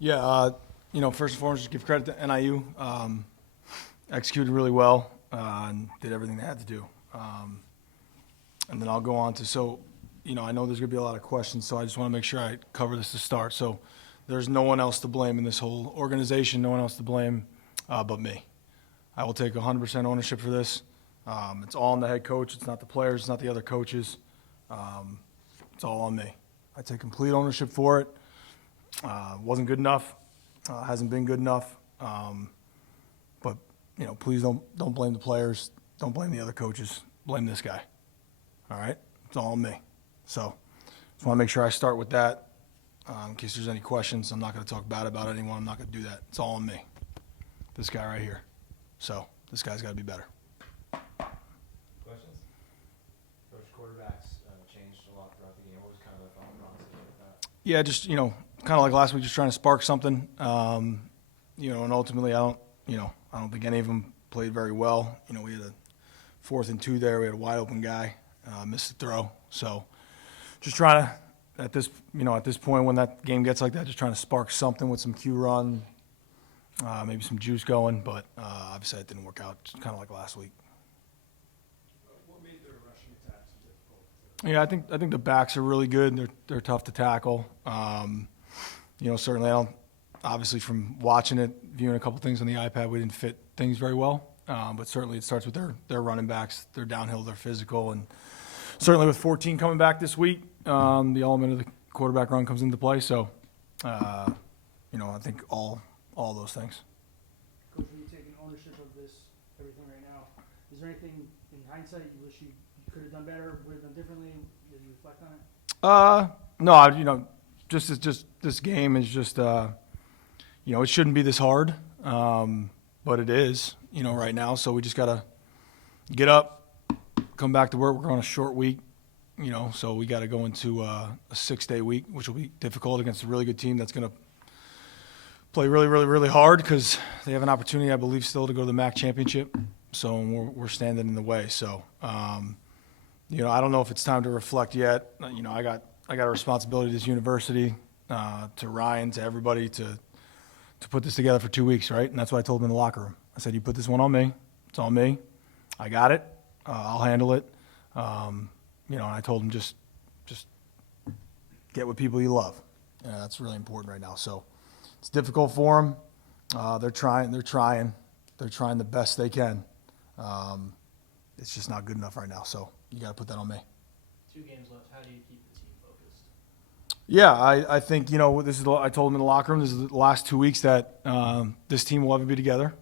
Yeah, first and foremost, just give credit to NIU. Executed really well and did everything they had to do. And then I'll go on to, I know there's going to be a lot of questions, so I just want to make sure I cover this to start. So there's no one else to blame in this whole organization, no one else to blame but me. I will take 100% ownership for this. It's all on the head coach. It's not the players. It's not the other coaches. It's all on me. I take complete ownership for it. Wasn't good enough. Hasn't been good enough. But please don't blame the players. Don't blame the other coaches. Blame this guy. All right? It's all on me. So just want to make sure I start with that. In case there's any questions, I'm not going to talk bad about anyone. I'm not going to do that. It's all on me. This guy right here. So this guy's got to be better. Questions? Coach, quarterbacks changed a lot throughout the game. What was kind of the thought process with that? Yeah, just, kind of like last week, just trying to spark something. And ultimately I don't think any of them played very well. We had a 4th and 2 there. We had a wide open guy, missed the throw. So just trying to, at this point when that game gets like that, just trying to spark something with some Q run, maybe some juice going. But obviously that didn't work out, just kind of like last week. What made their rushing attacks difficult? Yeah, I think the backs are really good. They're tough to tackle. Certainly I don't, obviously from watching it, viewing a couple things on the iPad, we didn't fit things very well. But certainly it starts with their running backs. They're downhill, they're physical, and certainly with 14 coming back this week, the element of the quarterback run comes into play. So, I think all those things. Coach, when you're taking ownership of everything right now, is there anything in hindsight you wish you could have done better, would have done differently? Did you reflect on it? No, just this game is just, it shouldn't be this hard, but it is, right now. So we just gotta get up, come back to work. We're on a short week, so we got to go into a 6-day week, which will be difficult against a really good team that's going to play really, really, really hard because they have an opportunity, I believe, still to go to the MAC championship. So we're standing in the way. So, I don't know if it's time to reflect yet. I got a responsibility to this university, to Ryan, to everybody, to put this together for 2 weeks, right? And that's what I told him in the locker room. I said, you put this one on me. It's on me. I got it. I'll handle it. And I told him just get with people you love. That's really important right now. So it's difficult for them. They're trying the best they can. It's just not good enough right now. So you got to put that on me. 2 games left. How do you keep the team focused? Yeah, I think, I told him in the locker room, this is the last 2 weeks that this team will ever be together.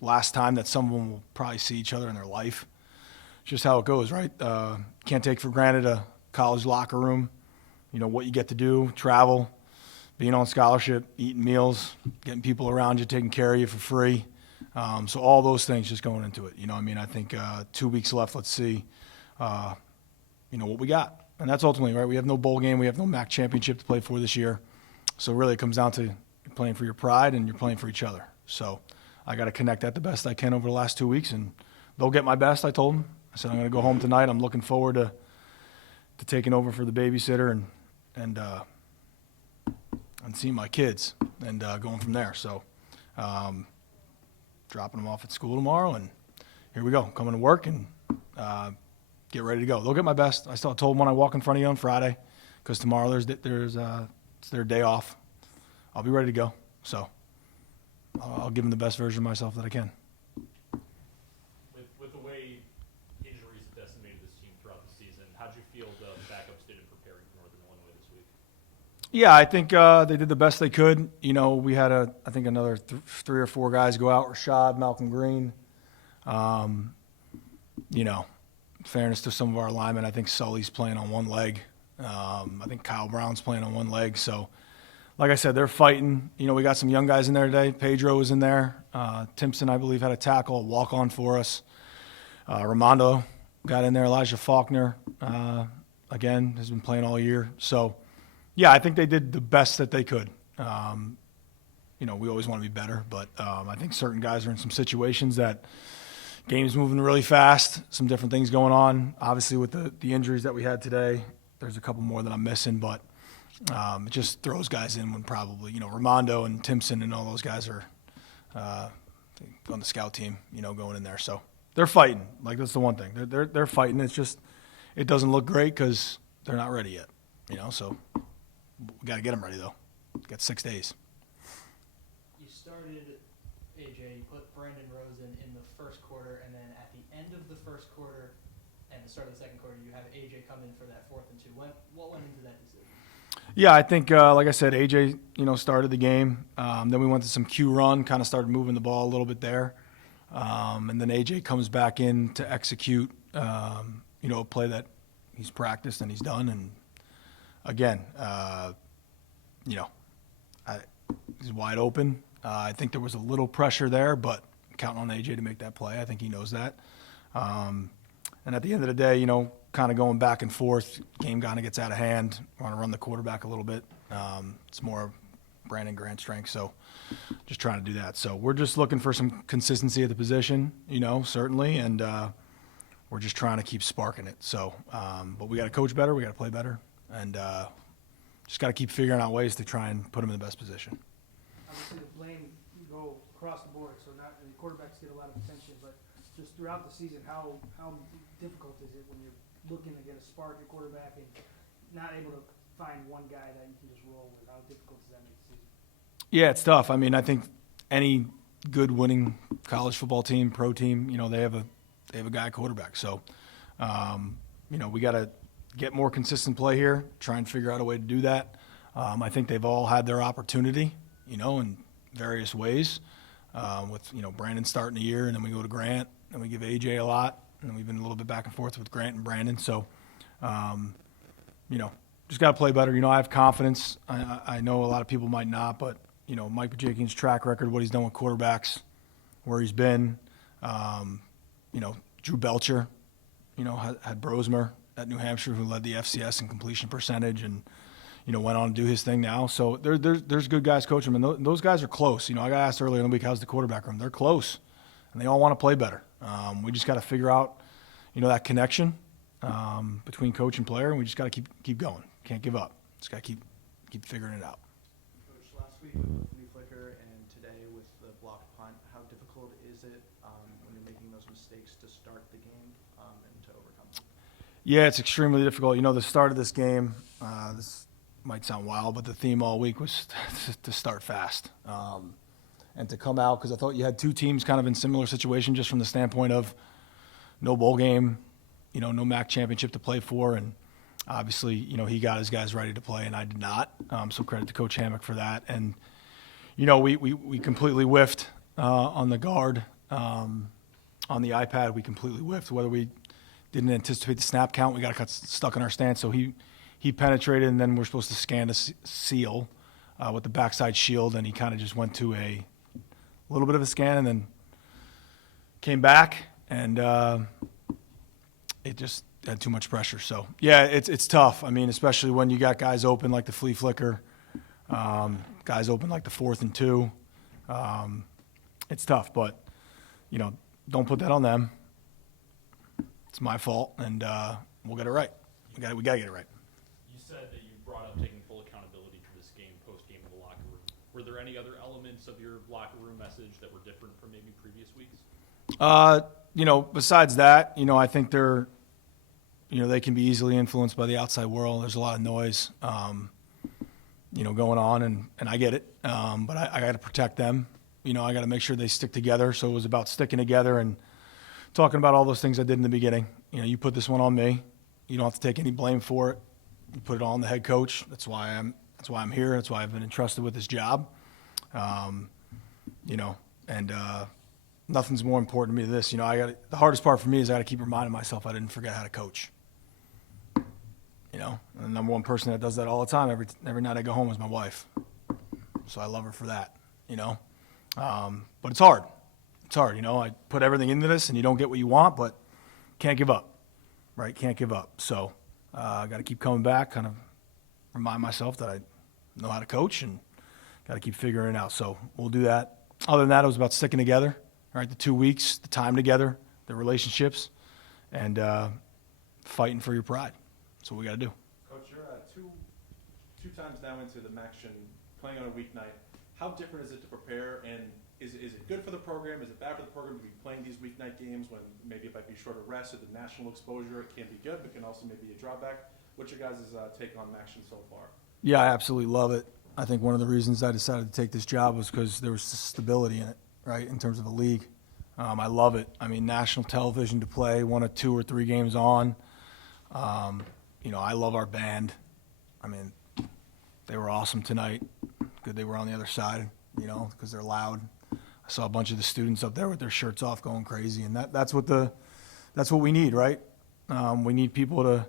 Last time that some of them will probably see each other in their life. It's just how it goes, right? Can't take for granted a college locker room, what you get to do, travel, being on scholarship, eating meals, getting people around you, taking care of you for free. So all those things just going into it. I think 2 weeks left. Let's see, what we got. And that's ultimately, right, we have no bowl game. We have no MAC championship to play for this year. So really it comes down to you're playing for your pride and you're playing for each other. So I got to connect that the best I can over the last 2 weeks, and they'll get my best, I told them. I said I'm going to go home tonight. I'm looking forward to taking over for the babysitter and seeing my kids and going from there. So dropping them off at school tomorrow, and here we go, coming to work and get ready to go. They'll get my best. I still told them when I walk in front of you on Friday, because tomorrow it's their day off. I'll be ready to go. So I'll give them the best version of myself that I can. With the way injuries have decimated this team throughout the season, how did you feel the backups did in preparing for Northern Illinois this week? Yeah, I think they did the best they could. We had I think another 3 or 4 guys go out. Rashad, Malcolm Green. Fairness to some of our linemen, I think Sully's playing on one leg. I think Kyle Brown's playing on one leg. So, like I said, they're fighting. We got some young guys in there today. Pedro was in there. Timpson, I believe, had a tackle, a walk-on for us. Ramondo got in there. Elijah Faulkner, again, has been playing all year. So, yeah, I think they did the best that they could. We always want to be better, but I think certain guys are in some situations that game's moving really fast, some different things going on. Obviously, with the injuries that we had today, there's a couple more that I'm missing, but It just throws guys in when probably, Ramondo and Timpson and all those guys are on the scout team, going in there. So they're fighting. Like, that's the one thing. They're fighting. It's just it doesn't look great because they're not ready yet, So we got to get them ready, though. Got 6 days. You started AJ, you put Brandon Rosen in the first quarter, and then at the end of the first quarter and the start of the second quarter, you have AJ come in for that 4th and 2. What went into that decision? Yeah, I think, like I said, AJ, started the game. Then we went to some Q run, kind of started moving the ball a little bit there. And then AJ comes back in to execute, a play that he's practiced and he's done. And again, he's wide open. I think there was a little pressure there, but counting on AJ to make that play. I think he knows that. And at the end of the day, kind of going back and forth, game kind of gets out of hand. Want to run the quarterback a little bit. It's more Brandon Grant's strength, so just trying to do that. So we're just looking for some consistency at the position, certainly, and we're just trying to keep sparking it. So, but we got to coach better, we got to play better, and just got to keep figuring out ways to try and put them in the best position. Obviously, the blame go across the board, so not the quarterbacks get a lot of attention, but just throughout the season, how difficult is it when you're looking to get a spark at quarterback and not able to find one guy that you can just roll with? How difficult does that make the season? Yeah, it's tough. I mean, I think any good winning college football team, pro team, they have a guy quarterback. So, we got to get more consistent play here, try and figure out a way to do that. I think they've all had their opportunity, in various ways. With Brandon starting the year, and then we go to Grant, and we give AJ a lot, and then we've been a little bit back and forth with Grant and Brandon. So, just got to play better. I have confidence. I know a lot of people might not, but Mike Bajakian's track record, what he's done with quarterbacks, where he's been. Drew Belcher, had Brosmer at New Hampshire, who led the FCS in completion percentage, and went on to do his thing now. So there's good guys coaching him, and those guys are close. I got asked earlier in the week, how's the quarterback room? They're close, and they all want to play better. We just got to figure out, that connection between coach and player, and we just got to keep going. Can't give up. Just got to keep figuring it out. Coach, last week with the flea flicker and today with the blocked punt, how difficult is it when you're making those mistakes to start the game and to overcome them? Yeah, it's extremely difficult. The start of this game, this might sound wild, but the theme all week was to start fast and to come out, because I thought you had two teams kind of in similar situation, just from the standpoint of no bowl game, no MAC championship to play for, and obviously, he got his guys ready to play, and I did not. So credit to Coach Hammock for that. And we completely whiffed on the guard on the iPad. We completely whiffed. Whether we didn't anticipate the snap count, we got stuck in our stance. So he penetrated, and then we're supposed to scan the seal with the backside shield, and he kind of just went to a little bit of a scan and then came back, and it just had too much pressure. So, yeah, it's tough. I mean, especially when you got guys open like the flea flicker, guys open like the 4th and 2. It's tough, but, don't put that on them. It's my fault, and we'll get it right. We got to get it right. You said that you brought up taking full accountability for this game, post-game in the locker room. Were there any other elements of your locker room message that were different from maybe previous weeks? Besides that, I think they're, they can be easily influenced by the outside world. There's a lot of noise, going on, and I get it. But I got to protect them. I got to make sure they stick together. So it was about sticking together and talking about all those things I did in the beginning. You put this one on me. You don't have to take any blame for it. You put it all on the head coach. That's why I'm here. That's why I've been entrusted with this job. And nothing's more important to me than this. The hardest part for me is I got to keep reminding myself I didn't forget how to coach. And the number one person that does that all the time, every night I go home, is my wife. So I love her for that, But it's hard. It's hard, I put everything into this, and you don't get what you want, but can't give up, right? Can't give up. So I got to keep coming back, kind of remind myself that I know how to coach, and got to keep figuring it out. So we'll do that. Other than that, it was about sticking together, right? The 2 weeks, the time together, the relationships, and fighting for your pride. That's what we got to do. Coach, you're 2 times now into the MACtion, playing on a weeknight. How different is it to prepare, and is it good for the program? Is it bad for the program to be playing these weeknight games when maybe it might be shorter rest or the national exposure? It can be good, but can also maybe be a drawback. What's your guys' take on MACtion so far? Yeah, I absolutely love it. I think one of the reasons I decided to take this job was because there was stability in it, right, in terms of a league. I love it. I mean, national television to play 1 or 2 or 3 games on. You know, I love our band. I mean, they were awesome tonight. Good they were on the other side, you know, because they're loud. I saw a bunch of the students up there with their shirts off going crazy, and that's what we need, right? We need people to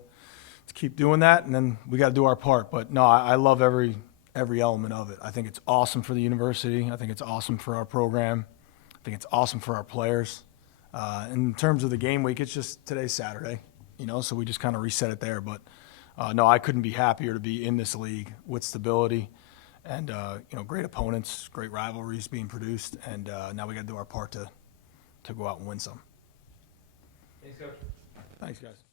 keep doing that, and then we got to do our part. But no, I love every element of it. I think it's awesome for the university. I think it's awesome for our program. I think it's awesome for our players. In terms of the game week, it's just today's Saturday, you know, so we just kind of reset it there. But no, I couldn't be happier to be in this league with stability and you know, great opponents, great rivalries being produced, and now we got to do our part to go out and win some. Thanks, Coach. Thanks, guys.